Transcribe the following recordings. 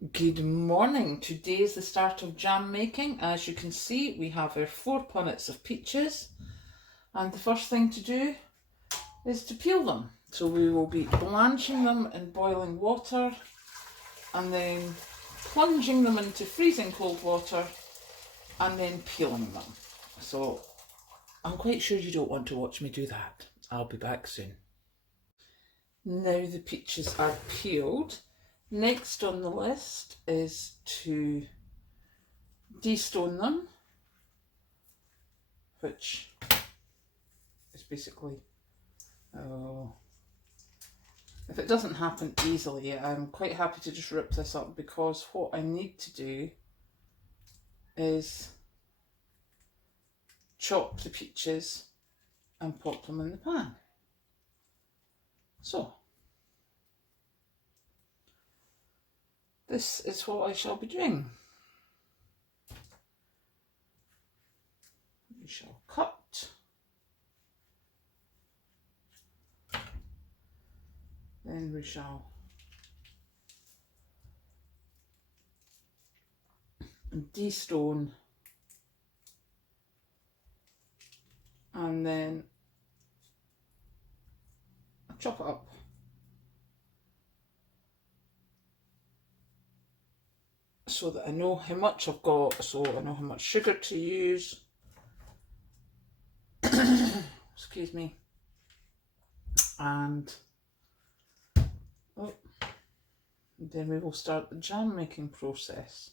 Good morning. Today is the start of jam making. As you can see, we have our 4 punnets of peaches, and the first thing to do is to peel them. So we will be blanching them in boiling water and then plunging them into freezing cold water and then peeling them. So I'm quite sure you don't want to watch me do that. I'll be back soon. Now the peaches are peeled. Next on the list is to de-stone them, which is basically, if it doesn't happen easily, I'm quite happy to just rip this up, because what I need to do is chop the peaches and pop them in the pan. So this is what I shall be doing. We shall cut, then we shall de-stone, and then chop it up. So that I know how much I've got, so I know how much sugar to use. Excuse me. And then we will start the jam making process.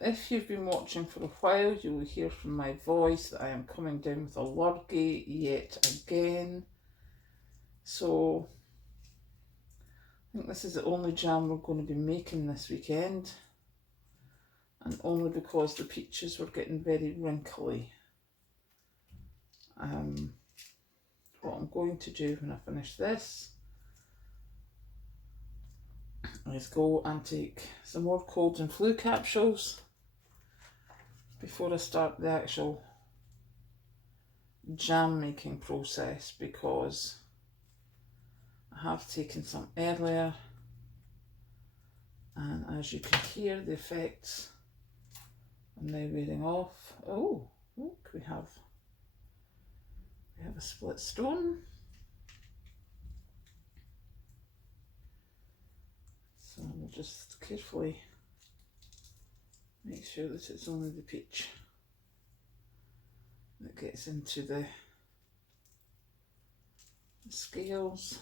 If you've been watching for a while, you will hear from my voice that I am coming down with a lurgy yet again. So I think this is the only jam we're going to be making this weekend, and only because the peaches were getting very wrinkly. What I'm going to do when I finish this is go and take some more cold and flu capsules before I start the actual jam making process, because I have taken some earlier, and as you can hear, the effects are now wearing off. Oh, look, we have a split stone. So we'll just carefully make sure that it's only the peach that gets into the scales.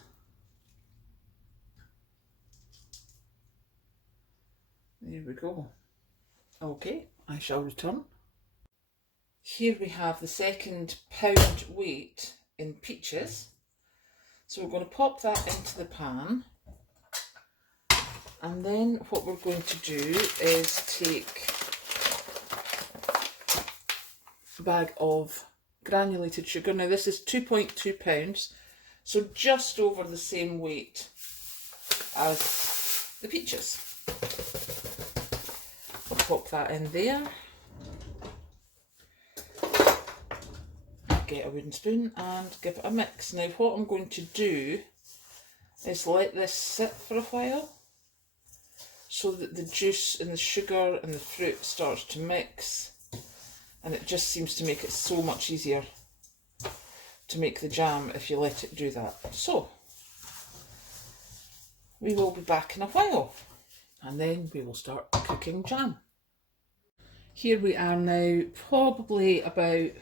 There we go. Okay, I shall return. Here we have the second pound weight in peaches. So we're going to pop that into the pan. And then what we're going to do is take a bag of granulated sugar. Now this is 2.2 pounds, so just over the same weight as the peaches. I'll pop that in there. Get a wooden spoon and give it a mix. Now what I'm going to do is let this sit for a while, so that the juice and the sugar and the fruit starts to mix, and it just seems to make it so much easier to make the jam if you let it do that. So we will be back in a while, and then we will start cooking jam. Here we are now, probably about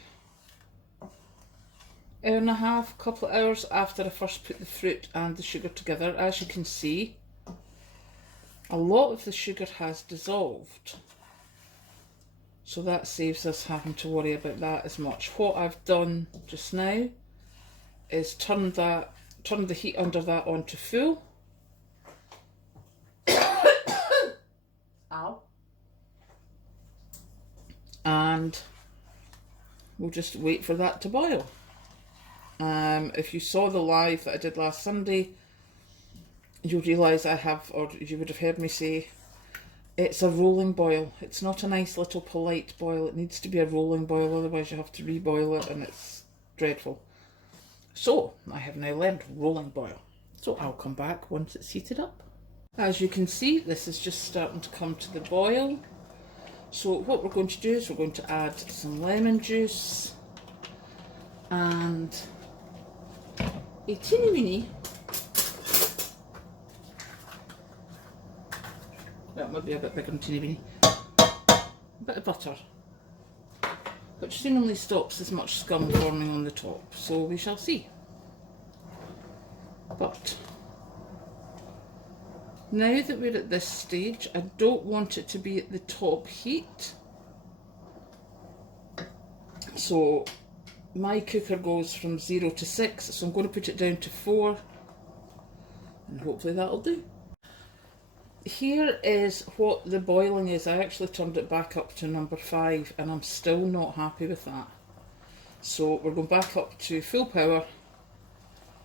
hour and a half, couple of hours after I first put the fruit and the sugar together. As you can see, a lot of the sugar has dissolved, so that saves us having to worry about that as much. What I've done just now is turn the heat under that onto full. Ow. And we'll just wait for that to boil. If you saw the live that I did last Sunday, you'll realise or you would have heard me say, it's a rolling boil. It's not a nice little polite boil. It needs to be a rolling boil, otherwise you have to reboil it and it's dreadful. So I have now learned rolling boil. So I'll come back once it's heated up. As you can see, this is just starting to come to the boil. So what we're going to do is we're going to add some lemon juice and a teeny weeny, that might be a bit bigger than teeny weeny, bit of butter, which seemingly stops as much scum forming on the top, so we shall see. But now that we're at this stage, I don't want it to be at the top heat. So my cooker goes from 0 to 6, so I'm going to put it down to 4 and hopefully that'll do. Here is what the boiling is. I actually turned it back up to number 5 and I'm still not happy with that. So we're going back up to full power.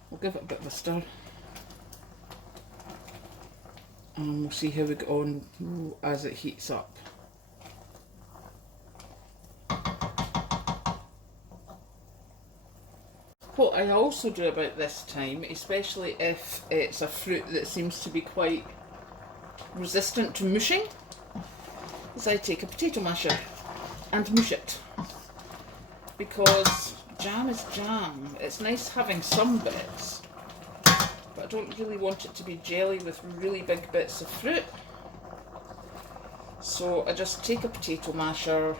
We'll give it a bit of a stir. And we'll see how we get on as it heats up. What I also do about this time, especially if it's a fruit that seems to be quite resistant to mushing, is I take a potato masher and mush it. Because jam is jam. It's nice having some bits, but I don't really want it to be jelly with really big bits of fruit. So I just take a potato masher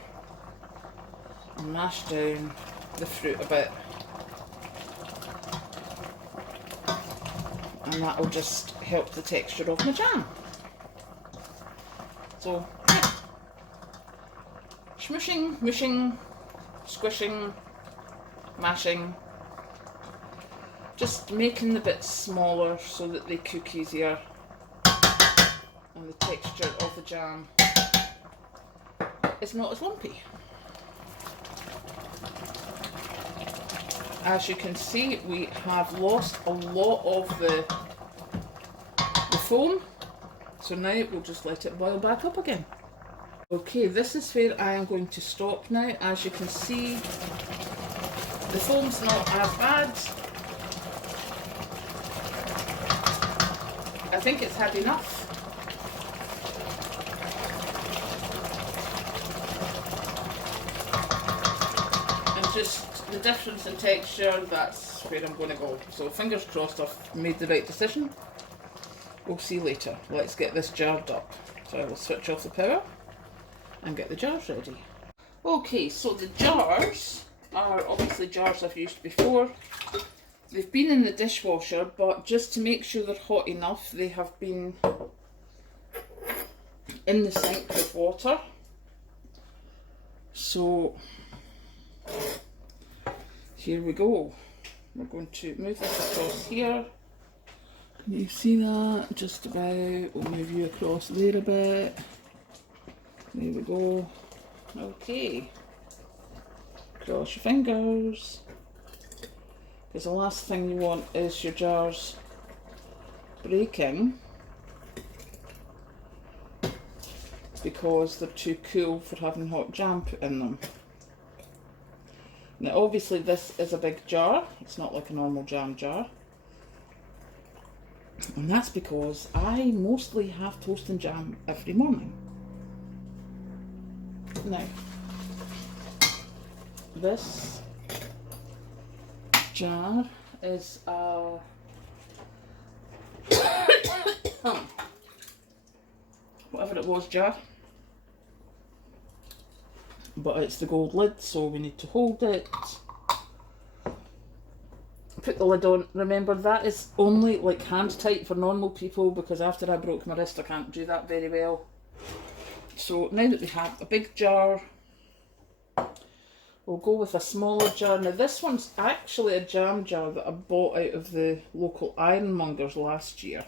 and mash down the fruit a bit. And that'll just help the texture of my jam. So, yeah. Smushing, mushing, squishing, mashing. Just making the bits smaller so that they cook easier and the texture of the jam is not as lumpy. As you can see, we have lost a lot of the foam, so now we'll just let it boil back up again. Okay, this is where I am going to stop now. As you can see, the foam's not as bad. I think it's had enough. And just the difference in texture, that's where I'm going to go. So fingers crossed I've made the right decision. We'll see later. Let's get this jarred up. So I will switch off the power and get the jars ready. Okay, so the jars are obviously jars I've used before. They've been in the dishwasher, but just to make sure they're hot enough, they have been in the sink with water. So here we go. We're going to move this across here. Can you see that? Just about. We'll move you across there a bit. There we go. Okay. Cross your fingers. Because the last thing you want is your jars breaking because they're too cool for having hot jam put in them. Now obviously this is a big jar, it's not like a normal jam jar. And that's because I mostly have toast and jam every morning. Now, this jar is a whatever it was jar, but it's the gold lid, so we need to hold it, put the lid on. Remember, that is only like hand tight for normal people, because after I broke my wrist I can't do that very well. So now that we have a big jar, we'll go with a smaller jar. Now this one's actually a jam jar that I bought out of the local ironmongers last year.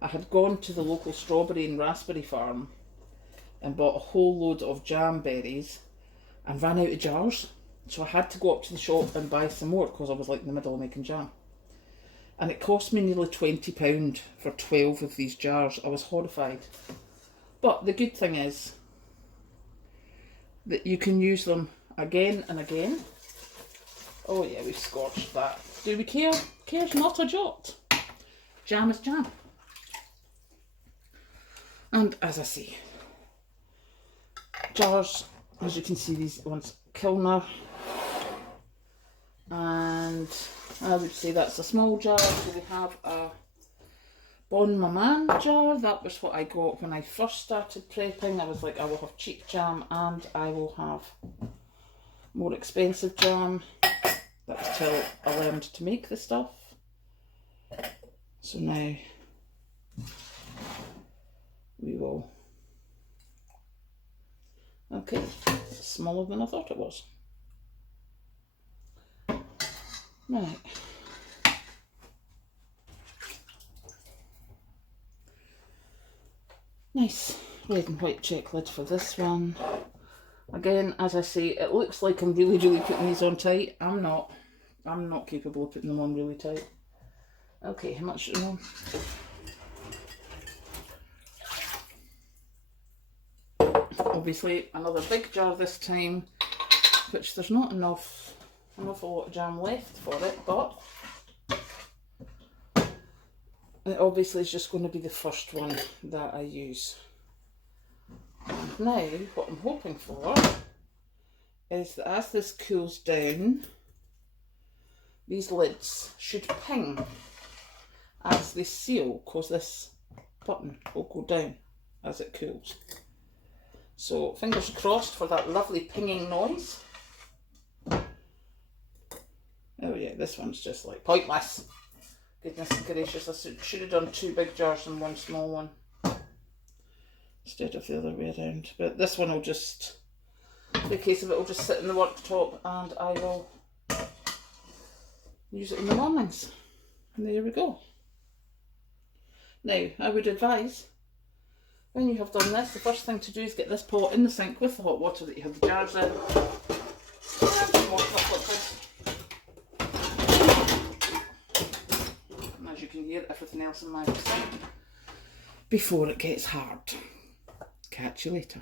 I had gone to the local strawberry and raspberry farm and bought a whole load of jam berries and ran out of jars. So I had to go up to the shop and buy some more because I was like in the middle of making jam. And it cost me nearly £20 for 12 of these jars. I was horrified. But the good thing is that you can use them again and again. Oh yeah, we've scorched that. Do we care? Cares not a jot. Jam is jam. And as I say, jars, as you can see, these ones Kilner, and I would say that's a small jar. So we have a Bon Maman jar. That was what I got when I first started prepping. I was like, I will have cheap jam and I will have more expensive jam. That was till I learned to make the stuff. So now we will, okay, it's smaller than I thought it was. Right. Nice red and white check lid for this one. Again, as I say, it looks like I'm really putting these on tight. I'm not. I'm not capable of putting them on really tight. Okay, how much do you know? Obviously, another big jar this time, which there's not an awful lot of jam left for it, but it obviously is just going to be the first one that I use. And now, what I'm hoping for is that as this cools down, these lids should ping as they seal, because this button will go down as it cools. So fingers crossed for that lovely pinging noise. Oh yeah, this one's just like pointless. Goodness gracious, I should have done 2 big jars and 1 small one instead of the other way around. But this one will just, in the case of it, will just sit in the worktop and I will use it in the mornings. And there we go. Now, I would advise, when you have done this, the first thing to do is get this pot in the sink with the hot water that you have the jars in. And some more cup liquid. And as you can hear, everything else in my sink before it gets hard. Catch you later.